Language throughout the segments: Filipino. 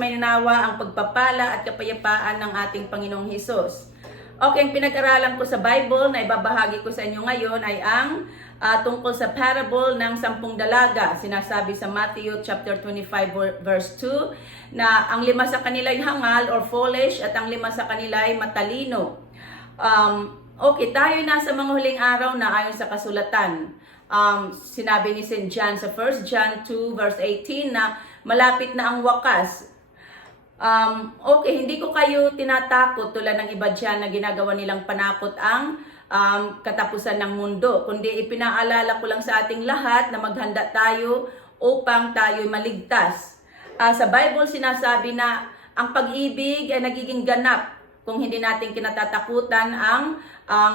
sumainawa ang pagpapala at kapayapaan ng ating Panginoong Hesus. Okay, ang pinag-aralan ko sa Bible na ibabahagi ko sa inyo ngayon ay ang tungkol sa parable ng 10 dalaga. Sinasabi sa Matthew chapter 25 verse 2 na ang 5 sa kanila ay hangal or foolish at ang 5 sa kanila ay matalino. Okay, tayo nasa mga huling araw na ayon sa kasulatan. Sinabi ni St. John sa 1 John 2 verse 18 na malapit na ang wakas. Okay, hindi ko kayo tinatakot tulad ng iba dyan na ginagawa nilang panakot ang katapusan ng mundo. Kundi ipinaalala ko lang sa ating lahat na maghanda tayo upang tayo'y maligtas. Sa Bible sinasabi na ang pag-ibig ay nagiging ganap kung hindi natin kinatatakutan ang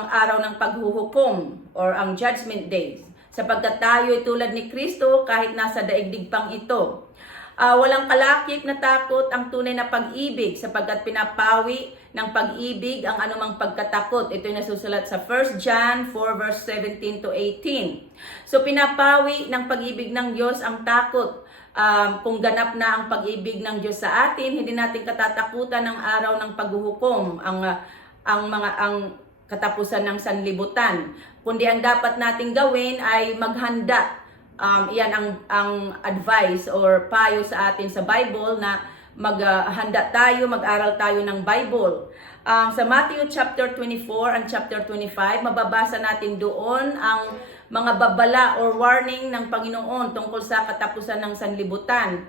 araw ng paghuhukom or ang judgment days. Sapagkat tayo ay tulad ni Kristo kahit nasa daigdig pang ito. Walang kalakip na takot ang tunay na pag-ibig sapagkat pinapawi ng pag-ibig ang anumang pagkatakot. Ito ay nasusulat sa 1 John 4 verse 17 to 18. So pinapawi ng pag-ibig ng Diyos ang takot. Kung ganap na ang pag-ibig ng Diyos sa atin, hindi natin katatakutan ng araw ng paghuhukom, ang katapusan ng sanlibutan. Kundi ang dapat nating gawin ay maghanda. Iyan ang advice or payo sa atin sa Bible na maghanda tayo, mag-aral tayo ng Bible. Sa Matthew chapter 24 and chapter 25, mababasa natin doon ang mga babala or warning ng Panginoon tungkol sa katapusan ng sanlibutan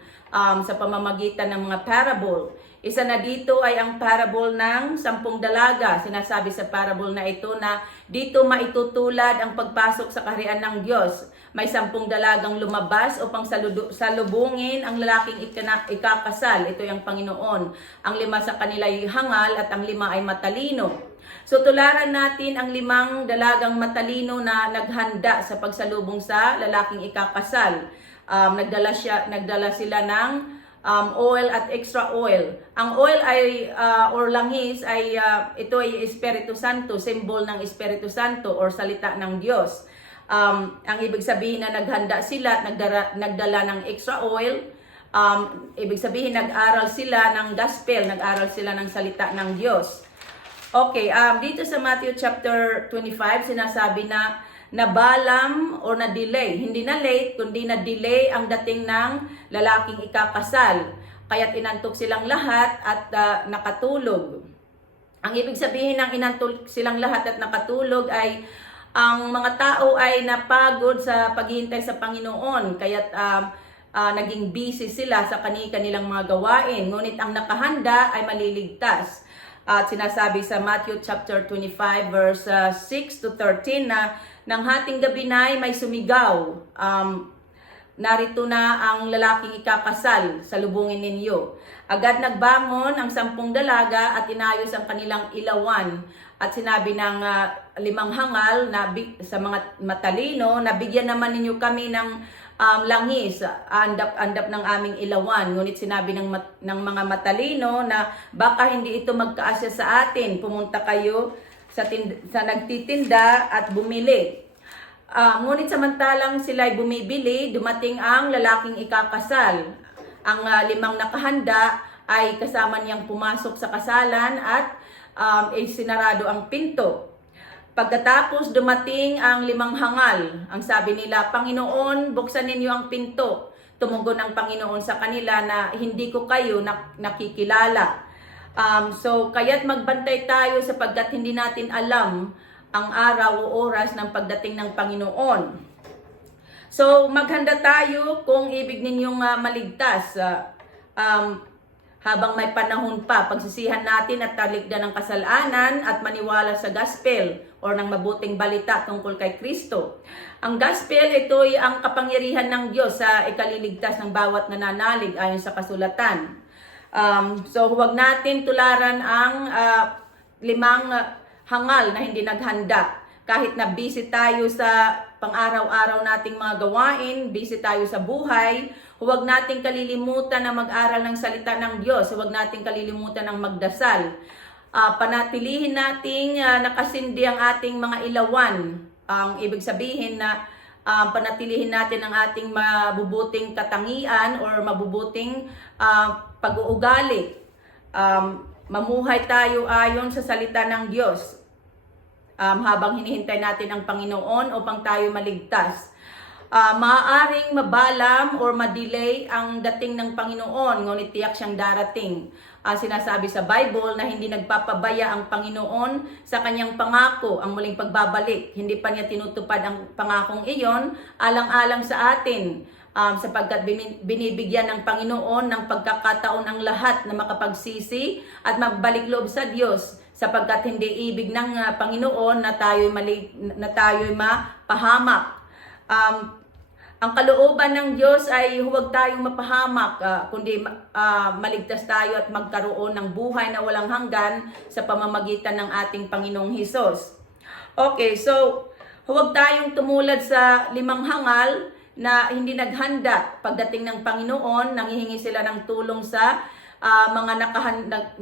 sa pamamagitan ng mga parable. Isa na dito ay ang parable ng 10 dalaga. Sinasabi sa parable na ito na dito maitutulad ang pagpasok sa kaharian ng Diyos. May 10 dalagang lumabas upang salubungin ang lalaking ikakasal. Ito yung Panginoon. Ang 5 sa kanila ay hangal at ang 5 ay matalino. So tularan natin ang 5 dalagang matalino na naghanda sa pagsalubong sa lalaking ikakasal. Nagdala sila ng oil at extra oil. Ang oil ay or langis ay ito ay Espiritu Santo, symbol ng Espiritu Santo or salita ng Diyos. Ang ibig sabihin na naghanda sila at nagdala ng extra oil, ibig sabihin nag-aral sila ng gospel, nag-aral sila ng salita ng Diyos. Okay, dito sa Matthew chapter 25 sinasabi na nabalam o na-delay. Hindi na late, kundi na-delay ang dating ng lalaking ikakasal. Kaya't inantok silang lahat at nakatulog. Ang ibig sabihin ng inantok silang lahat at nakatulog ay ang mga tao ay napagod sa paghihintay sa Panginoon. Kaya't naging busy sila sa kanilang mga gawain. Ngunit ang nakahanda ay maliligtas. At sinasabi sa Matthew chapter 25 verse 6 to 13 na nang hating gabi na may sumigaw, narito na ang lalaking ikakasal, salubungin ninyo. Agad nagbangon ang 10 dalaga at inayos ang kanilang ilawan. At sinabi ng 5 hangal na sa mga matalino, nabigyan naman ninyo kami ng langis, andap ng aming ilawan. Ngunit sinabi ng mga matalino na baka hindi ito magkaasya sa atin. Pumunta kayo sa nagtitinda at bumili. Ngunit samantalang sila'y bumibili, dumating ang lalaking ikakasal. Ang 5 nakahanda ay kasama niyang pumasok sa kasalan at sinarado ang pinto. Pagkatapos dumating ang 5 hangal. Ang sabi nila, Panginoon, buksan ninyo ang pinto. Tumugon ang Panginoon sa kanila na hindi ko kayo nakikilala. So, kaya't magbantay tayo sapagkat hindi natin alam ang araw o oras ng pagdating ng Panginoon. So, maghanda tayo kung ibig ninyong maligtas. Habang may panahon pa, pagsisihan natin at talikdan ng kasalanan at maniwala sa gospel o ng mabuting balita tungkol kay Kristo. Ang gospel, ito ay ang kapangyarihan ng Diyos sa ikaliligtas ng bawat nananalig ayon sa kasulatan. So huwag natin tularan ang 5 hangal na hindi naghanda. Kahit na busy tayo sa pang-araw-araw nating mga gawain, busy tayo sa buhay, huwag nating kalilimutan na mag-aral ng salita ng Diyos. Huwag nating kalilimutan ng magdasal. Panatilihin nating nakasindi ang ating mga ilawan. Ang ibig sabihin na panatilihin natin ang ating mabubuting katangian or mabubuting pag-uugali. Mamuhay tayo ayon sa salita ng Diyos habang hinihintay natin ang Panginoon upang tayo maligtas. Maaaring mabalam or madelay ang dating ng Panginoon, ngunit tiyak siyang darating. Sinasabi sa Bible na hindi nagpapabaya ang Panginoon sa kanyang pangako, ang muling pagbabalik. Hindi pa niya tinutupad ang pangakong iyon, alang-alang sa atin, sapagkat binibigyan ng Panginoon ng pagkakataon ang lahat na makapagsisi at magbalik loob sa Diyos, sapagkat hindi ibig ng Panginoon na tayo'y mapahamak. Ang kalooban ng Diyos ay huwag tayong mapahamak, kundi maligtas tayo at magkaroon ng buhay na walang hanggan sa pamamagitan ng ating Panginoong Hesus. Okay, so huwag tayong tumulad sa 5 hangal na hindi naghanda pagdating ng Panginoon. Nanghihingi sila ng tulong sa mga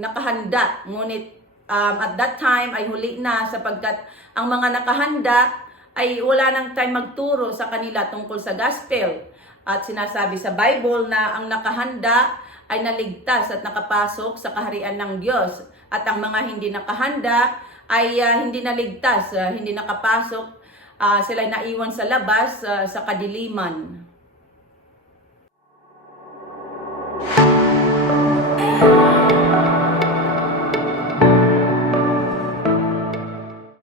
nakahanda. Ngunit at that time ay huli na, sapagkat ang mga nakahanda ay wala nang time magturo sa kanila tungkol sa gospel. At sinasabi sa Bible na ang nakahanda ay naligtas at nakapasok sa kaharian ng Diyos. At ang mga hindi nakahanda ay hindi naligtas, hindi nakapasok, sila naiwan sa labas sa kadiliman.